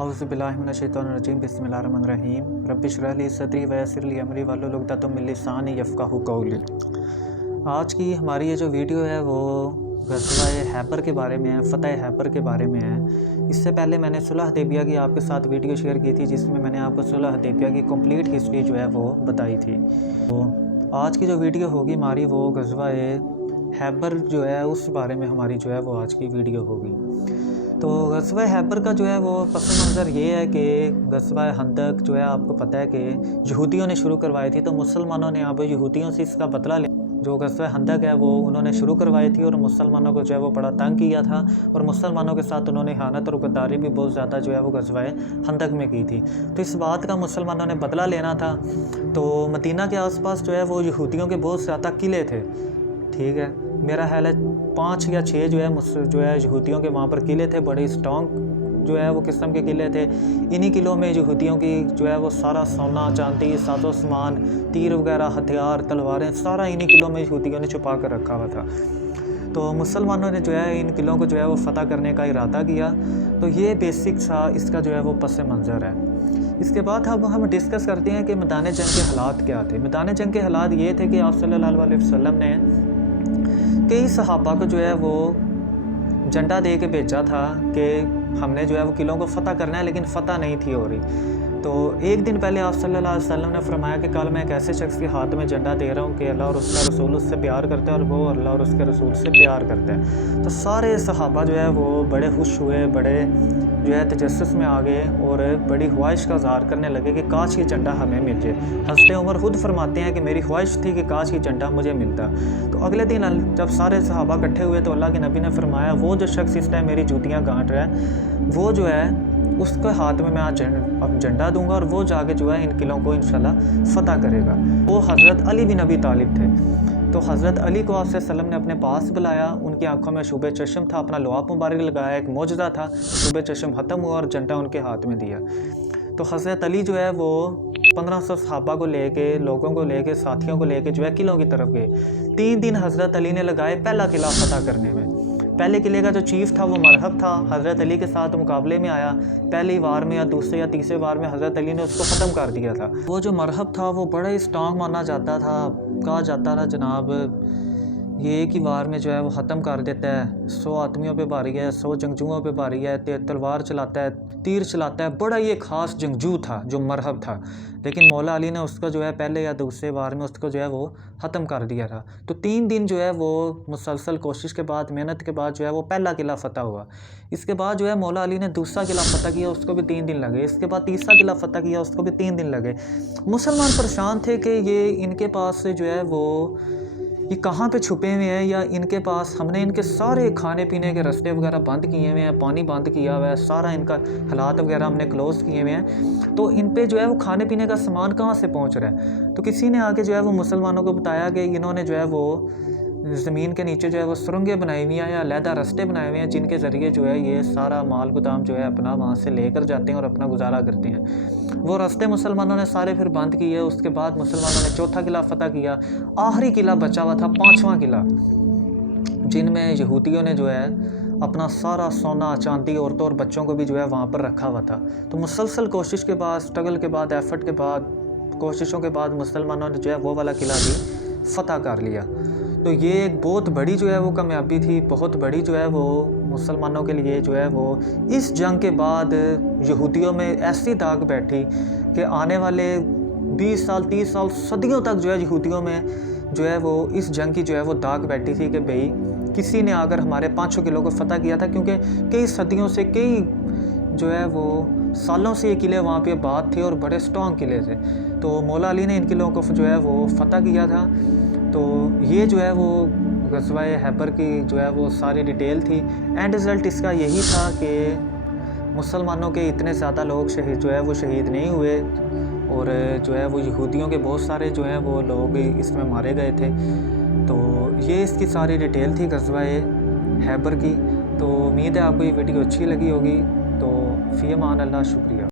औज़ुबिल्लाहिमिनश्शैतानिर्रजीम बिस्मिल्लाहिर्रहमानिर्रहीम रब्बिश इश्रह ली सदरी वयस्सिर ली अमरी वहलुल उक़दतम मिन लिसानी यफ़क़हू कौली। आज की हमारी ये जो वीडियो है वो ग़ज़वा हैबर के बारे में है, फ़तह हैबर के बारे में है। इससे पहले मैंने सुलह हुदैबिया की आपके साथ वीडियो शेयर की थी, जिसमें मैंने आपको सुलह हुदैबिया की कंप्लीट हिस्ट्री जो है वो बताई थी। तो आज की जो वीडियो होगी हमारी वो ग़ज़वा हैबर जो है उस बारे में हमारी जो है वो आज की वीडियो होगी। तो ग़ज़वा हैबर का जो है वो पस मंज़र ये है कि ग़ज़वा हंदक जो है आपको पता है कि यहूदियों ने शुरू करवाई थी। तो मुसलमानों ने अब यहूदियों से इसका बदला लिया। जो ग़ज़वा हंदक है वो उन्होंने शुरू करवाई थी और मुसलमानों को जो है वो बड़ा तंग किया था, और मुसलमानों के साथ उन्होंने इहानत और गद्दारी भी बहुत ज़्यादा जो है वो ग़ज़वा हंदक में की थी। तो इस बात का मुसलमानों ने बदला लेना था। तो मदीना के आसपास जो है वो यहूदियों के बहुत ज़्यादा किले थे, ठीक है, मेरा ख्याल है 5 या 6 जो है यहूदियों के वहाँ पर किले थे। बड़े स्ट्रॉन्ग जो है वो किस्म के किले थे। इन्हीं किलों में यहूदियों की जो है वो सारा सोना चांदी साजो सामान, तीर वगैरह, हथियार, तलवारें, सारा इन्हीं किलों में यहूदियों ने छुपा कर रखा हुआ था। तो मुसलमानों ने जो है इन किलों को जो है वो फ़तह करने का इरादा किया। तो ये बेसिक सा इसका जो है वो पस मंज़र है। इसके बाद अब हम डिस्कस करते हैं कि मैदान जंग के हालात क्या थे। मैदान जंग के हालात ये थे कि आप सल्लल्लाहु अलैहि वसल्लम ने कई सहाबा को जो है वो झंडा दे के भेजा था कि हमने जो है वो किलों को फ़तह करना है, लेकिन फ़तह नहीं थी हो रही। तो एक दिन पहले आप सल्लल्लाहु अलैहि वसल्लम ने फरमाया कि कल मैं एक ऐसे शख्स के हाथ में झंडा दे रहा हूँ कि अल्लाह और उसका रसूल उससे प्यार करते हैं और वो अल्लाह और उसके रसूल से प्यार करते हैं। तो सारे सहाबा जो है वो बड़े खुश हुए, बड़े जो है तजस्सुस में आ गए और बड़ी ख्वाहिश का इज़हार करने लगे कि काश ये झंडा हमें मिल जाए। हज़रत उमर खुद फरमाते हैं कि मेरी ख्वाहिश थी कि काश ये झंडा मुझे मिलता। तो अगले दिन जब सारे सहाबा इकट्ठे हुए तो अल्लाह के नबी ने फरमाया, वो जो शख्स इस टाइम मेरी जूतियाँ गांठ रहा है वो जो है उसके हाथ में मैं आज अब झंडा दूंगा और वो जाके जो है इन किलों को इंशाल्लाह फ़तह करेगा। वो हज़रत अली बिन अबी तालिब थे। तो हज़रत अली को आप सल्लम ने अपने पास बुलाया। उनकी आंखों में शुबे चश्म था, अपना लुआब मुबारक लगाया, एक मोजज़ा था, शुबे चश्म ख़त्म हुआ और झंडा उनके हाथ में दिया। तो हज़रत अली जो है वो 1500 सहाबा को लेके, लोगों को लेके, साथियों को लेके जो है किलों की तरफ गए। 3 दिन हज़रत अली ने लगाए पहला किला फ़तह करने में। पहले किले का जो चीफ़ था वो मरहब था, हज़रत अली के साथ मुकाबले में आया। पहली वार में या दूसरे या तीसरे वार में हज़रत अली ने उसको ख़त्म कर दिया था। वो जो मरहब था वो बड़ा ही स्ट्रॉन्ग माना जाता था। कहा जाता था जनाब ये एक ही वार में जो है वो ख़त्म कर देता है, 100 आदमियों पे भारी है, 100 जंगजुओं पे भारी है, तलवार चलाता है, तीर चलाता है। बड़ा ये ख़ास जंगजू था जो मरहब था, लेकिन मौला अली ने उसको जो है पहले या दूसरे वार में उसको जो है वो ख़त्म कर दिया था। तो 3 दिन जो है वो मुसलसल कोशिश के बाद, मेहनत के बाद जो है वो पहला किला फ़तह हुआ। इसके बाद जो है मौला अली ने दूसरा किला फ़तह किया, उसको भी 3 दिन लगे। इसके बाद तीसरा किला फ़तह किया, उसको भी 3 दिन लगे। मुसलमान परेशान थे कि ये इनके पास से जो है वो ये कहाँ पे छुपे हुए हैं, या इनके पास हमने इनके सारे खाने पीने के रास्ते वगैरह बंद किए हुए हैं, पानी बंद किया हुआ है, सारा इनका हालात वगैरह हमने क्लोज़ किए हुए हैं। तो इन पे जो है वो खाने पीने का सामान कहाँ से पहुँच रहा है। तो किसी ने आके जो है वो मुसलमानों को बताया कि इन्होंने जो है वो ज़मीन के नीचे जो है वो सुरंगें बनाई हुई हैं या अलहदा रास्ते बनाए हुए हैं, जिनके ज़रिए जो है ये सारा माल गुदाम जो है अपना वहाँ से लेकर जाते हैं और अपना गुजारा करते हैं। वो रास्ते मुसलमानों ने सारे फिर बंद किए। उसके बाद मुसलमानों ने चौथा किला फ़तह किया। आखिरी किला बचा हुआ था, 5वां किला, जिनमें यहूदियों ने जो है अपना सारा सोना चांदी, औरतों और बच्चों को भी जो है वहाँ पर रखा हुआ था। तो मुसलसल कोशिश के बाद, स्ट्रगल के बाद, एफर्ट के बाद, कोशिशों के बाद मुसलमानों ने जो है वो वाला किला भी फ़तह कर लिया। तो ये एक बहुत बड़ी जो है वो कामयाबी थी, बहुत बड़ी जो है वो मुसलमानों के लिए जो है वो। इस जंग के बाद यहूदियों में ऐसी दाग बैठी कि आने वाले 20 साल, 30 साल, सदियों तक जो है यहूदियों में जो है वो इस जंग की जो है वो दाग बैठी थी कि भाई किसी ने अगर हमारे 500 किलो को फ़तह किया था, क्योंकि कई सदियों से, कई जो है वो सालों से ये किले वहाँ पे आबाद थे और बड़े स्ट्रॉन्ग किले थे। तो मौला अली ने इन किलों को जो है वो फ़तह किया था। तो ये जो है वो ग़ज़वा हैबर की जो है वो सारी डिटेल थी। एंड रिज़ल्ट इसका यही था कि मुसलमानों के इतने ज़्यादा लोग शहीद जो है वो शहीद नहीं हुए, और जो है वो यहूदियों के बहुत सारे जो हैं वो लोग इसमें मारे गए थे। तो ये इसकी सारी डिटेल थी ग़ज़वा हैबर की। तो उम्मीद है आपको ये वीडियो अच्छी लगी होगी। तो फ़ी अमान अल्लाह, शुक्रिया।